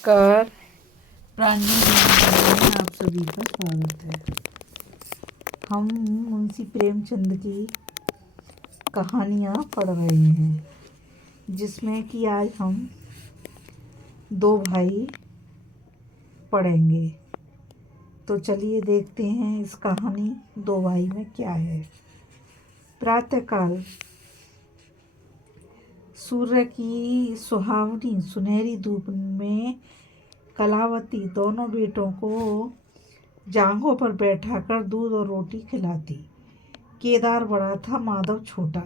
नमस्कार। प्रांजल जीवन में आप सभी का स्वागत है। हम मुंशी प्रेमचंद की कहानियाँ पढ़ रहे हैं, जिसमें कि आज हम दो भाई पढ़ेंगे। तो चलिए देखते हैं इस कहानी दो भाई में क्या है। प्रातःकाल सूर्य की सुहावनी सुनहरी धूप में कलावती दोनों बेटों को जांघों पर बैठाकर दूध और रोटी खिलाती। केदार बड़ा था, माधव छोटा।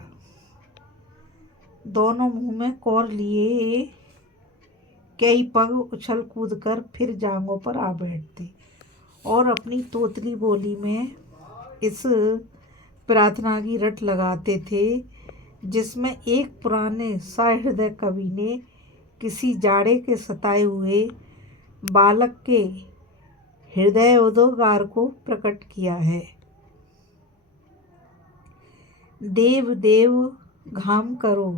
दोनों मुंह में कौर लिए कई पग उछल कूद कर फिर जांघों पर आ बैठते और अपनी तोतली बोली में इस प्रार्थना की रट लगाते थे, जिसमें एक पुराने सहृदय कवि ने किसी जाड़े के सताए हुए बालक के हृदयोद्गार को प्रकट किया है। देव देव घाम करो,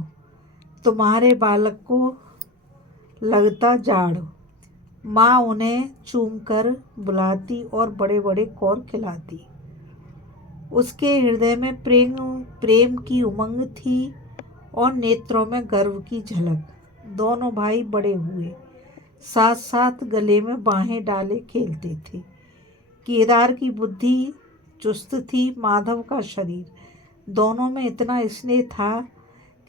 तुम्हारे बालक को लगता जाड़। माँ उन्हें चूम कर बुलाती और बड़े बड़े कौर खिलाती। उसके हृदय में प्रेम की उमंग थी और नेत्रों में गर्व की झलक। दोनों भाई बड़े हुए, साथ साथ गले में बाहें डाले खेलते थे। केदार की बुद्धि चुस्त थी, माधव का शरीर। दोनों में इतना स्नेह था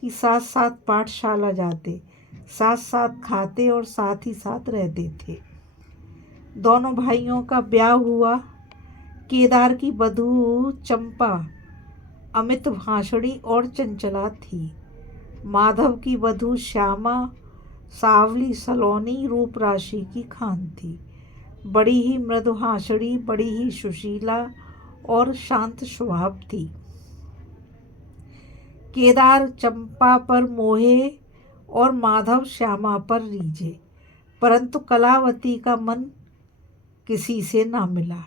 कि साथ साथ पाठशाला जाते, साथ साथ खाते और साथ ही साथ रहते थे। दोनों भाइयों का ब्याह हुआ। केदार की बधू चंपा अमित भाषणी और चंचला थी। माधव की वधू श्यामा सावली सलोनी रूप राशि की खान थी। बड़ी ही मृदुभाषणी, बड़ी ही सुशीला और शांत स्वभाव थी। केदार चंपा पर मोहे और माधव श्यामा पर रीझे, परंतु कलावती का मन किसी से ना मिला।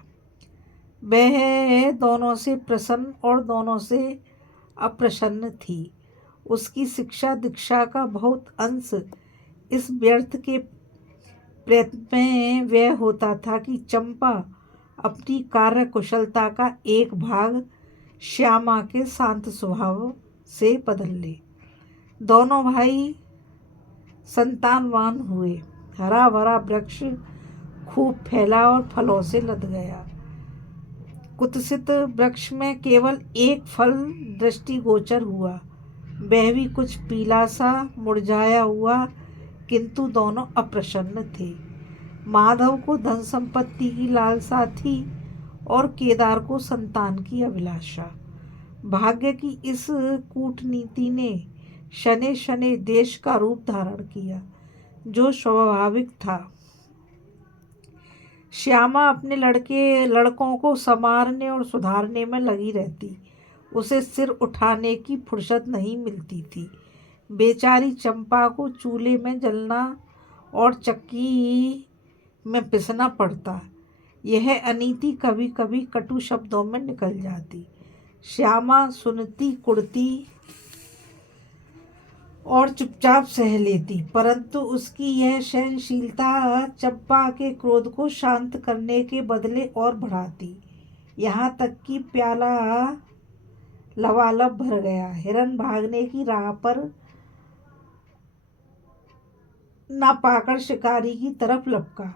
वह दोनों से प्रसन्न और दोनों से अप्रसन्न थी। उसकी शिक्षा दीक्षा का बहुत अंश इस व्यर्थ के प्रयत्न में व्यय होता था कि चंपा अपनी कार्य कुशलता का एक भाग श्यामा के शांत स्वभाव से बदल ले। दोनों भाई संतानवान हुए। हरा भरा वृक्ष खूब फैला और फलों से लद गया। कुत्सित वृक्ष में केवल एक फल दृष्टिगोचर हुआ, वह भी कुछ पीला सा मुरझाया हुआ, किंतु दोनों अप्रसन्न थे। माधव को धन संपत्ति की लालसा थी और केदार को संतान की अभिलाषा। भाग्य की इस कूटनीति ने शनै शनै देश का रूप धारण किया, जो स्वाभाविक था। श्यामा अपने लड़कों को संवारने और सुधारने में लगी रहती। उसे सिर उठाने की फुर्सत नहीं मिलती थी। बेचारी चंपा को चूल्हे में जलना और चक्की में पिसना पड़ता। यह अनीति कभी कभी कटु शब्दों में निकल जाती। श्यामा सुनती, कुड़ती और चुपचाप सह लेती, परंतु उसकी यह सहनशीलता चंपा के क्रोध को शांत करने के बदले और बढ़ाती। यहाँ तक कि प्याला लबालब भर गया। हिरन भागने की राह पर न पाकर शिकारी की तरफ लपका।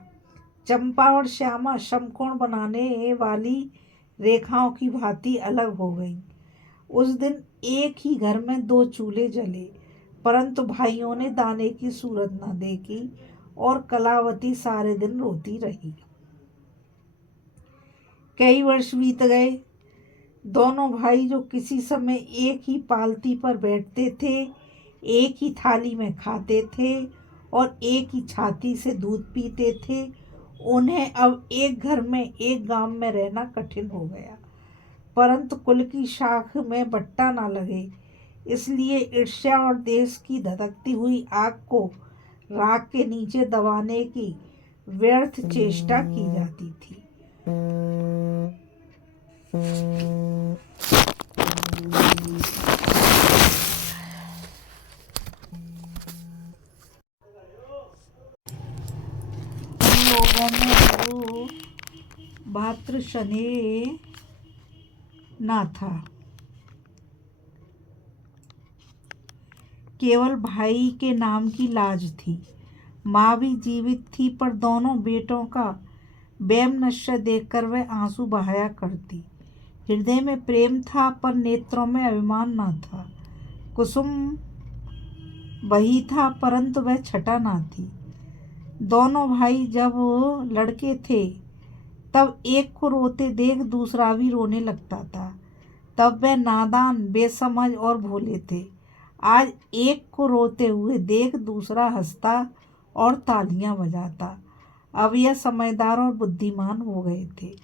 चंपा और श्यामा समकोण बनाने वाली रेखाओं की भांति अलग हो गईं। उस दिन एक ही घर में दो चूल्हे जले, परंतु भाइयों ने दाने की सूरत न देखी और कलावती सारे दिन रोती रही। कई वर्ष बीत गए। दोनों भाई जो किसी समय एक ही पालती पर बैठते थे, एक ही थाली में खाते थे और एक ही छाती से दूध पीते थे, उन्हें अब एक घर में एक गांव में रहना कठिन हो गया। परंतु कुल की शाख में बट्टा ना लगे, इसलिए ईर्ष्या और देश की धधकती हुई आग को राख के नीचे दबाने की व्यर्थ चेष्टा की जाती थी। रोगों में वो भातृ स्नेह ना था। केवल भाई के नाम की लाज थी। माँ भी जीवित थी, पर दोनों बेटों का वैमनस्य देखकर वह आंसू बहाया करती। हृदय में प्रेम था, पर नेत्रों में अभिमान न था। कुसुम वही था, परंतु वह छटा ना थी। दोनों भाई जब लड़के थे, तब एक को रोते देख दूसरा भी रोने लगता था। तब वे नादान, बेसमझ और भोले थे। आज एक को रोते हुए देख दूसरा हंसता और तालियां बजाता। अब यह समझदार और बुद्धिमान हो गए थे।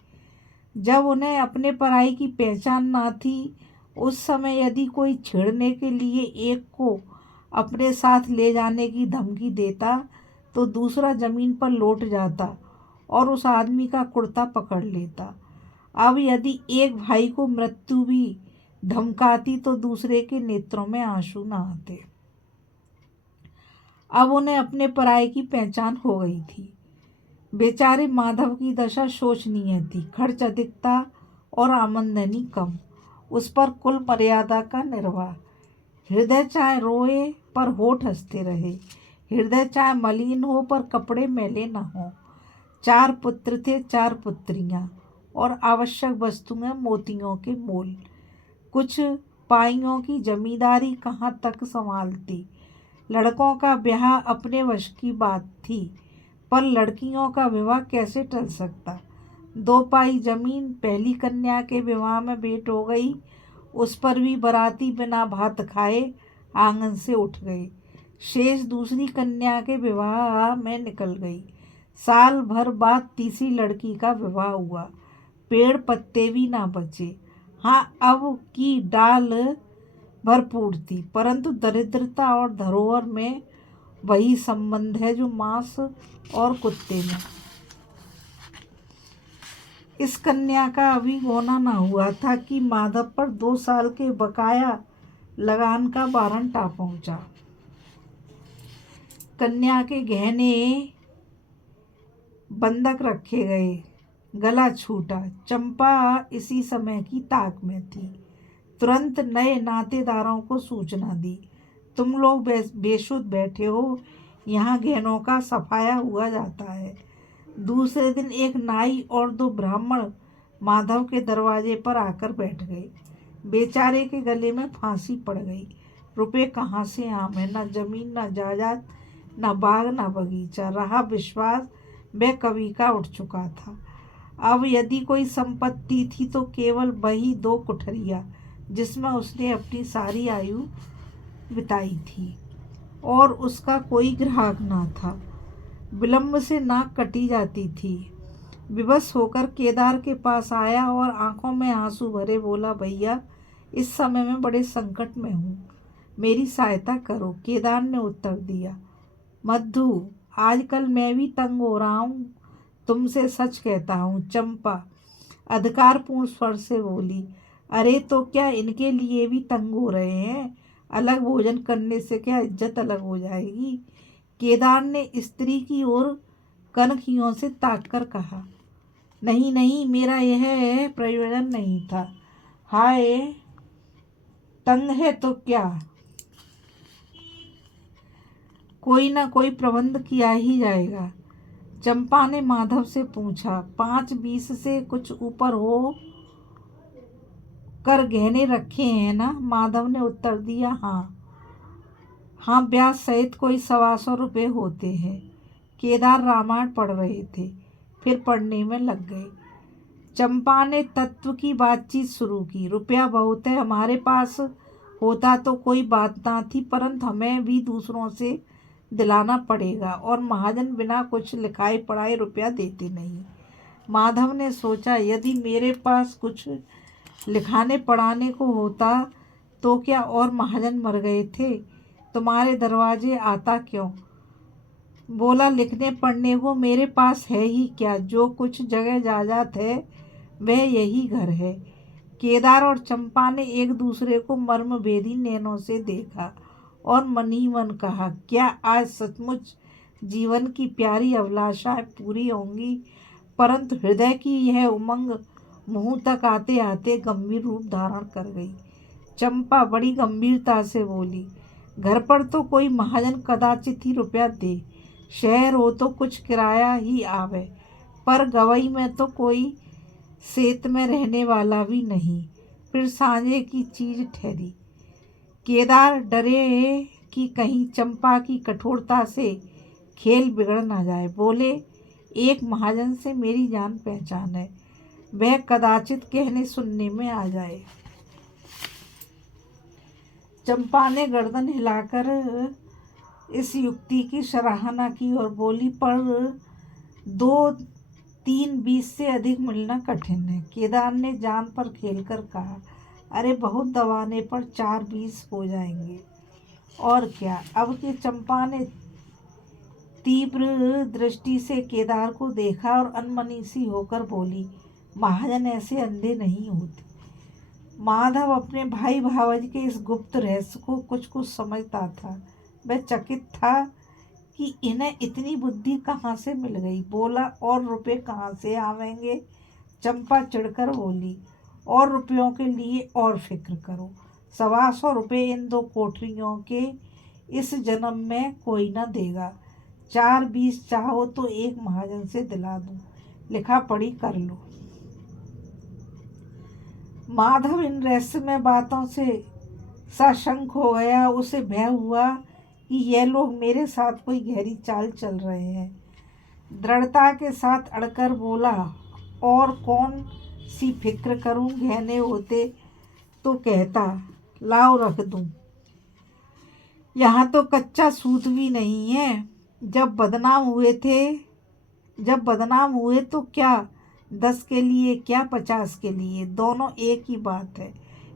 जब उन्हें अपने पराई की पहचान ना थी, उस समय यदि कोई छेड़ने के लिए एक को अपने साथ ले जाने की धमकी देता, तो दूसरा जमीन पर लौट जाता और उस आदमी का कुर्ता पकड़ लेता। अब यदि एक भाई को मृत्यु भी धमकाती, तो दूसरे के नेत्रों में आंसू न आते। अब उन्हें अपने पराये की पहचान हो गई थी। बेचारे माधव की दशा शोचनीय थी। खर्च अधिक था और आमदनी कम, उस पर कुल मर्यादा का निर्वाह। हृदय चाहे रोए पर होठ हंसते रहे, हृदय चाहे मलिन हो पर कपड़े मैले न हो। 4 पुत्र थे, 4 पुत्रियां, और आवश्यक वस्तुएं मोतियों के मोल। कुछ पाइयों की जमींदारी कहाँ तक संभालती। लड़कों का ब्याह अपने वश की बात थी, पर लड़कियों का विवाह कैसे टल सकता। 2 पाई जमीन पहली कन्या के विवाह में भेंट हो गई, उस पर भी बाराती बिना भात खाए आंगन से उठ गए। शेष दूसरी कन्या के विवाह में निकल गई। साल भर बाद तीसरी लड़की का विवाह हुआ। पेड़ पत्ते भी ना बचे। हाँ, अब की डाल भरपूर थी, परंतु दरिद्रता और धरोहर में वही संबंध है जो मांस और कुत्ते में। इस कन्या का अभी होना न हुआ था कि माधव पर 2 साल के बकाया लगान का वारंट आ पहुंचा। कन्या के गहने बंधक रखे गए, गला छूटा। चंपा इसी समय की ताक में थी। तुरंत नए नातेदारों को सूचना दी, तुम लोग बेसुध बैठे हो, यहाँ गहनों का सफाया हुआ जाता है। दूसरे दिन एक नाई और 2 ब्राह्मण माधव के दरवाजे पर आकर बैठ गए। बेचारे के गले में फांसी पड़ गई। रुपए कहाँ से आम है, न जमीन न जायदाद, न बाग न बगीचा। रहा विश्वास, वह कवि का उठ चुका था। अब यदि कोई संपत्ति थी तो केवल वही 2 कुठरियाँ जिसमें उसने अपनी सारी आयु बिताई थी, और उसका कोई ग्राहक ना था। विलंब से नाक कटी जाती थी। विवश होकर केदार के पास आया और आंखों में आंसू भरे बोला, भैया, इस समय मैं बड़े संकट में हूँ, मेरी सहायता करो। केदार ने उत्तर दिया, मधु, आजकल मैं भी तंग हो रहा हूँ, तुमसे सच कहता हूँ। चंपा अधिकारपूर्ण स्वर से बोली, अरे तो क्या इनके लिए भी तंग हो रहे हैं? अलग भोजन करने से क्या इज्जत अलग हो जाएगी? केदार ने स्त्री की ओर कनखियों से ताककर कहा, नहीं नहीं, मेरा यह प्रयोजन नहीं था। हाय, तंग है तो क्या, कोई ना कोई प्रबंध किया ही जाएगा। चंपा ने माधव से पूछा, 5-20 से कुछ ऊपर हो कर गहने रखे हैं ना? माधव ने उत्तर दिया, हाँ हाँ, ब्याज सहित कोई 125 रुपये होते हैं। केदार रामायण पढ़ रहे थे, फिर पढ़ने में लग गए। चंपा ने तत्व की बातचीत शुरू की। रुपया बहुत है, हमारे पास होता तो कोई बात ना थी, परंतु हमें भी दूसरों से दिलाना पड़ेगा, और महाजन बिना कुछ लिखाए पढ़ाए रुपया देते नहीं। माधव ने सोचा, यदि मेरे पास कुछ लिखाने पढ़ाने को होता तो क्या और महाजन मर गए थे? तुम्हारे दरवाजे आता क्यों? बोला, लिखने पढ़ने को मेरे पास है ही क्या, जो कुछ जगह जायदाद है वह यही घर है। केदार और चंपा ने एक दूसरे को मर्मभेदी नैनों से देखा और मन ही मन कहा, क्या आज सचमुच जीवन की प्यारी अभिलाषाएं पूरी होंगी, परंतु हृदय की यह उमंग मुंह तक आते आते गंभीर रूप धारण कर गई। चंपा बड़ी गंभीरता से बोली, घर पर तो कोई महाजन कदाचित ही रुपया दे, शहर हो तो कुछ किराया ही आवे, पर गवई में तो कोई सेत में रहने वाला भी नहीं, फिर सांझे की चीज ठहरी। केदार डरे कि कहीं चंपा की कठोरता से खेल बिगड़ ना जाए। बोले, एक महाजन से मेरी जान पहचान है, वह कदाचित कहने सुनने में आ जाए। चंपा ने गर्दन हिलाकर इस युक्ति की सराहना की और बोली, पर 2-3-20 से अधिक मिलना कठिन है। केदार ने जान पर खेलकर कहा, अरे बहुत दबाने पर 4-20 हो जाएंगे, और क्या। अब के चंपा ने तीव्र दृष्टि से केदार को देखा और अनमनी सी होकर बोली, महाजन ऐसे अंधे नहीं होते। माधव अपने भाई भावज के इस गुप्त रहस्य को कुछ कुछ समझता था। वह चकित था कि इन्हें इतनी बुद्धि कहाँ से मिल गई। बोला, और रुपए कहाँ से आवेंगे। चंपा चिढ़कर बोली, और रुपयों के लिए और फिक्र करो, 125 रुपये इन 2 कोठरियों के इस जन्म में कोई न देगा। 4-20 चाहो तो एक महाजन से दिला दूं, लिखा पढ़ी कर लो। माधव इन रहस्यमय बातों से साशंक हो गया। उसे भय हुआ कि यह लोग मेरे साथ कोई गहरी चाल चल रहे हैं। दृढ़ता के साथ अड़कर बोला, और कौन सी फिक्र करूं, गहने होते तो कहता, लाओ रख दूं। यहाँ तो कच्चा सूत भी नहीं है। जब बदनाम हुए तो क्या 10 के लिए, क्या 50 के लिए, दोनों एक ही बात है।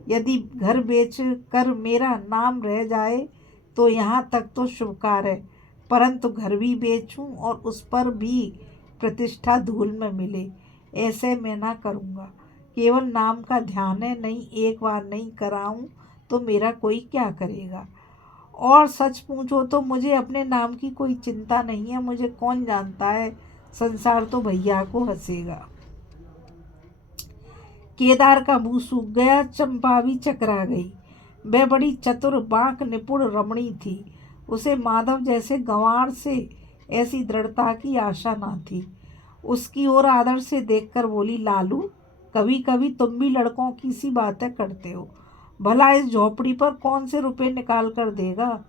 यदि घर बेच कर मेरा नाम रह जाए तो यहाँ तक तो शुभकार है, परंतु घर भी बेचूं और उस पर भी प्रतिष्ठा धूल में मिले, ऐसे मैं ना करूँगा। केवल नाम का ध्यान है, नहीं एक बार नहीं कराऊं तो मेरा कोई क्या करेगा। और सच पूछो तो मुझे अपने नाम की कोई चिंता नहीं है। मुझे कौन जानता है, संसार तो भैया को हंसेगा। केदार का मुंह सूख गया। चंपा भी चकरा गई। वह बड़ी चतुर, बांक निपुण रमणी थी। उसे माधव जैसे गंवार से ऐसी दृढ़ता की आशा न थी। उसकी ओर आदर से देखकर बोली, लालू, कभी कभी तुम भी लड़कों की सी बातें करते हो। भला इस झोपड़ी पर कौन से रुपए निकाल कर देगा।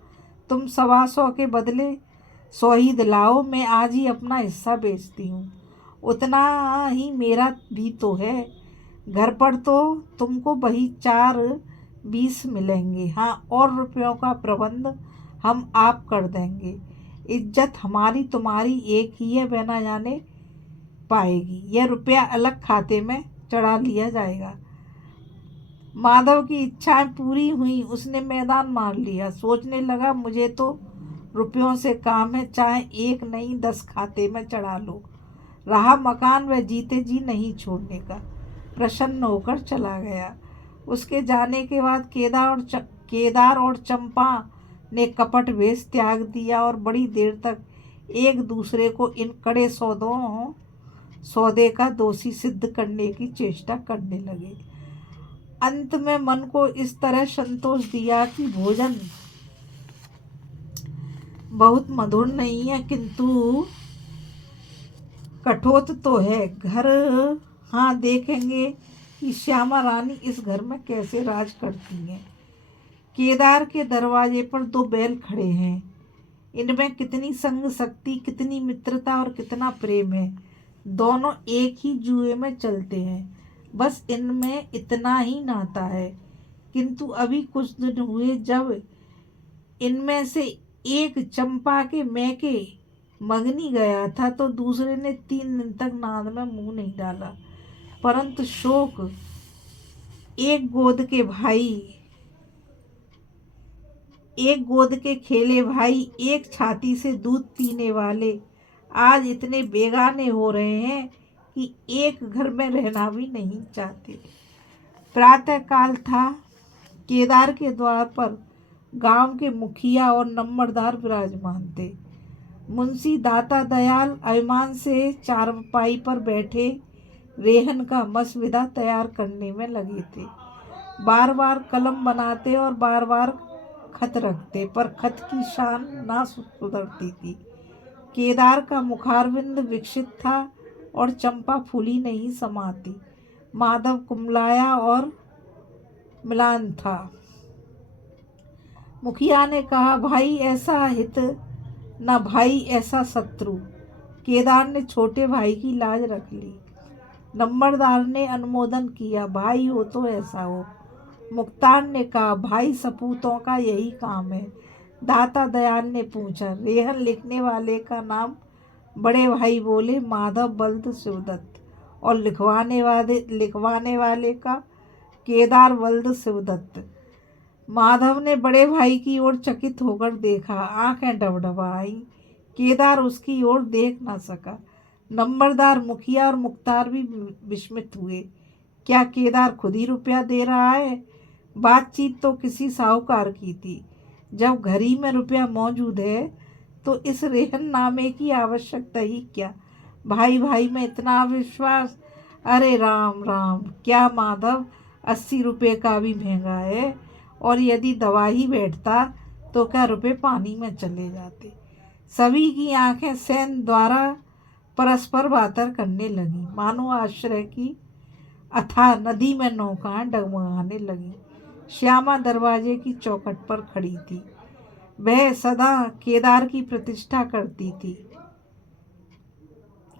तुम 125 के बदले 100 ही दिलाओ, मैं आज ही अपना हिस्सा बेचती हूँ। उतना ही मेरा भी तो है। घर पर तो तुमको वही 4-20 मिलेंगे। हाँ, और रुपयों का प्रबंध हम आप कर देंगे। इज्जत हमारी तुम्हारी एक ही है, वह ना जाने पाएगी। यह रुपया अलग खाते में चढ़ा लिया जाएगा। माधव की इच्छाएं पूरी हुई। उसने मैदान मार लिया। सोचने लगा, मुझे तो रुपयों से काम है, चाहे 1 नहीं 10 खाते में चढ़ा लो। रहा मकान, वह जीते जी नहीं छोड़ने का। प्रसन्न होकर चला गया। उसके जाने के बाद केदार और चंपा ने कपट वेश त्याग दिया और बड़ी देर तक एक दूसरे को इन कड़े सौदे का दोषी सिद्ध करने की चेष्टा करने लगे। अंत में मन को इस तरह संतोष दिया कि भोजन बहुत मधुर नहीं है, किंतु कठोर तो है। घर, हाँ, देखेंगे कि श्यामा रानी इस घर में कैसे राज करती हैं। केदार के दरवाजे पर 2 बैल खड़े हैं। इनमें कितनी संग शक्ति, कितनी मित्रता और कितना प्रेम है। दोनों एक ही जुए में चलते हैं, बस इनमें इतना ही नाता है। किंतु अभी कुछ दिन हुए जब इनमें से एक चंपा के मैके मगनी गया था तो दूसरे ने 3 दिन तक नाद में मुंह नहीं डाला। परंतु शोक, एक गोद के खेले भाई, एक छाती से दूध पीने वाले आज इतने बेगाने हो रहे हैं कि एक घर में रहना भी नहीं चाहते। प्रातः काल था। केदार के द्वार पर गांव के मुखिया और नंबरदार विराजमान थे। मुंशी दाता दयाल अभिमान से चारपाई पर बैठे रेहन का मसविदा तैयार करने में लगे थे। बार बार कलम बनाते और बार बार खत रखते, पर खत की शान ना सुधरती थी। केदार का मुखारविंद विकसित था और चंपा फूली नहीं समाती। माधव कुमलाया और मिलान था। मुखिया ने कहा, भाई ऐसा हित न भाई ऐसा शत्रु। केदार ने छोटे भाई की लाज रख ली। नंबरदार ने अनुमोदन किया, भाई हो तो ऐसा हो। मुख्तार ने कहा, भाई सपूतों का यही काम है। दाता दयाल ने पूछा, रेहन लिखने वाले का नाम? बड़े भाई बोले, माधव बल्द शिवदत्त। और लिखवाने वाले का? केदार बल्द शिवदत्त। माधव ने बड़े भाई की ओर चकित होकर देखा, आंखें डबडबाई। केदार उसकी ओर देख न सका। नंबरदार, मुखिया और मुख्तार भी विस्मित हुए। क्या केदार खुद ही रुपया दे रहा है? बातचीत तो किसी साहूकार की थी। जब घड़ी में रुपया मौजूद है तो इस रेहन नामे की आवश्यकता ही क्या? भाई भाई में इतना अविश्वास! अरे राम राम! क्या माधव 80 रुपये का भी महंगा है? और यदि दवा ही बैठता तो क्या रुपए पानी में चले जाते? सभी की आंखें सैन द्वारा परस्पर बातर करने लगी, मानो आश्रय की अथाह नदी में नौकाएं डगमगाने लगी। श्यामा दरवाजे की चौखट पर खड़ी थी। वह सदा केदार की प्रतिष्ठा करती थी,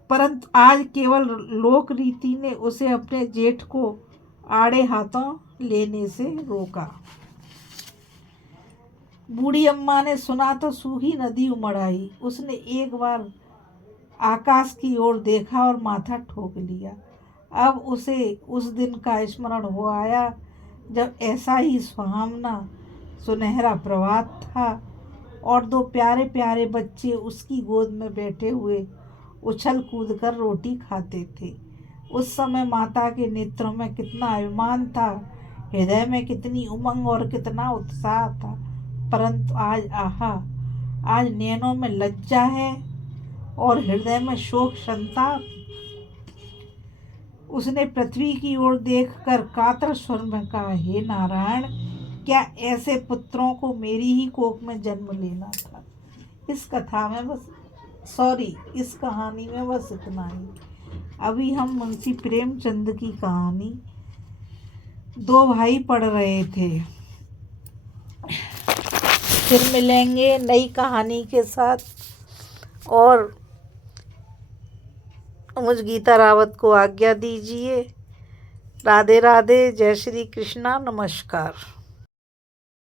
परंतु आज केवल लोक रीति ने उसे अपने जेठ को आड़े हाथों लेने से रोका। बूढ़ी अम्मा ने सुना तो सूखी नदी उमड़ आई। उसने एक बार आकाश की ओर देखा और माथा ठोक लिया। अब उसे उस दिन का स्मरण हो आया जब ऐसा ही सुहावना सुनहरा प्रभात था और 2 प्यारे प्यारे बच्चे उसकी गोद में बैठे हुए उछल कूद कर रोटी खाते थे। उस समय माता के नेत्रों में कितना अभिमान था, हृदय में कितनी उमंग और कितना उत्साह था। परंतु आज आज नैनों में लज्जा है और हृदय में शोक संताप। उसने पृथ्वी की ओर देखकर कातर स्वर में कहा, हे नारायण, क्या ऐसे पुत्रों को मेरी ही कोख में जन्म लेना था? इस कहानी में बस इतना ही। अभी हम मुंशी प्रेमचंद की कहानी 2 भाई पढ़ रहे थे। फिर मिलेंगे नई कहानी के साथ। और मुझ गीता रावत को आज्ञा दीजिए। राधे राधे, जय श्री कृष्णा, नमस्कार।